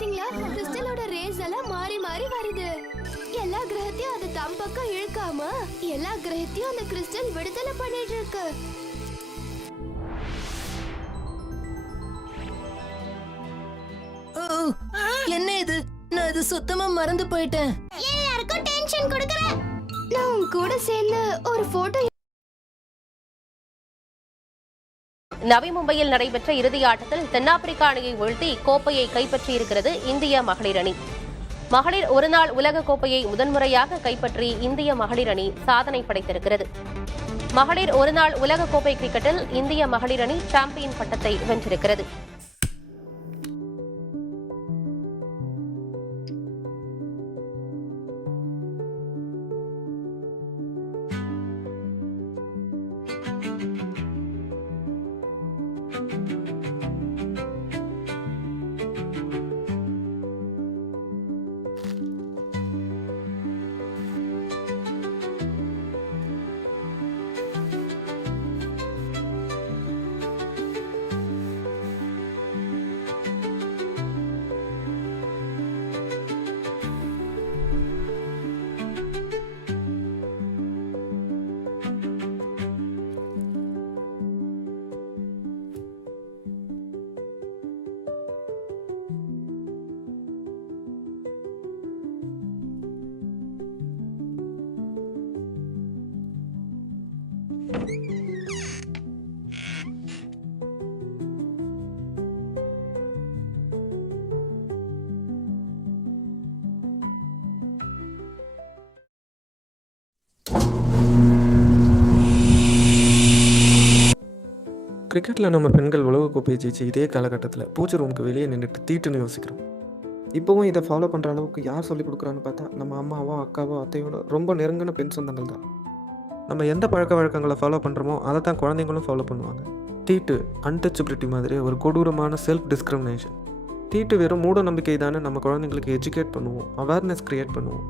பாத்தீங்களா? கிறிஸ்டலோட ரேஸ் எல்லாம் மாறி மாறி வருது. எல்லா கிரகத்தையும் அது தம் பக்கம் இழுக்காம எல்லா கிரகத்தையும் அந்த கிறிஸ்டல் விடுதலை பண்ணிட்டு இருக்கு. என்ன இது? நான் இது சுத்தமா மறந்து போயிட்டேன். ஏன் யாருக்கும் டென்ஷன் கொடுக்கற? நான் உன் கூட சேர்ந்து ஒரு போட்டோ. நவி மும்பையில் நடைபெற்ற இறுதி ஆட்டத்தில் தென்னாப்பிரிக்கா அணியை வீழ்த்தி கோப்பையை கைப்பற்றியிருக்கிறது இந்திய மகளிர் அணி. மகளிர் ஒருநாள் உலக கோப்பையை முதன்முறையாக கைப்பற்றி இந்திய மகளிர் அணி சாதனை படைத்திருக்கிறது. மகளிர் ஒருநாள் உலக கோப்பை கிரிக்கெட்டில் இந்திய மகளிர் அணி சாம்பியன் பட்டத்தை வென்றிருக்கிறது. கிரிக்கெட்டில் நம்ம பெண்கள் உலகக்கோப்பையை ஜெயிச்சு இதே காலகட்டத்தில் பூஜை ரூமுக்கு வெளியே நின்றுட்டு தீட்டுன்னு யோசிக்கிறோம். இப்போவும் இதை ஃபாலோ பண்ணுற அளவுக்கு யார் சொல்லிக் கொடுக்குறான்னு பார்த்தா நம்ம அம்மாவோ அக்காவோ அத்தையோட ரொம்ப நெருங்கின பெண் சொந்தங்கள் தான். நம்ம எந்த பழக்க வழக்கங்களை ஃபாலோ பண்ணுறோமோ அதை தான் குழந்தைங்களும் ஃபாலோ பண்ணுவாங்க. தீட்டு அன்டச்சபிலிட்டி மாதிரி ஒரு கொடூரமான செல்ஃப் டிஸ்கிரிமினேஷன். தீட்டு வெறும் மூட நம்பிக்கை தானே நம்ம குழந்தைங்களுக்கு எஜுகேட் பண்ணுவோம், அவேர்னஸ் க்ரியேட் பண்ணுவோம்.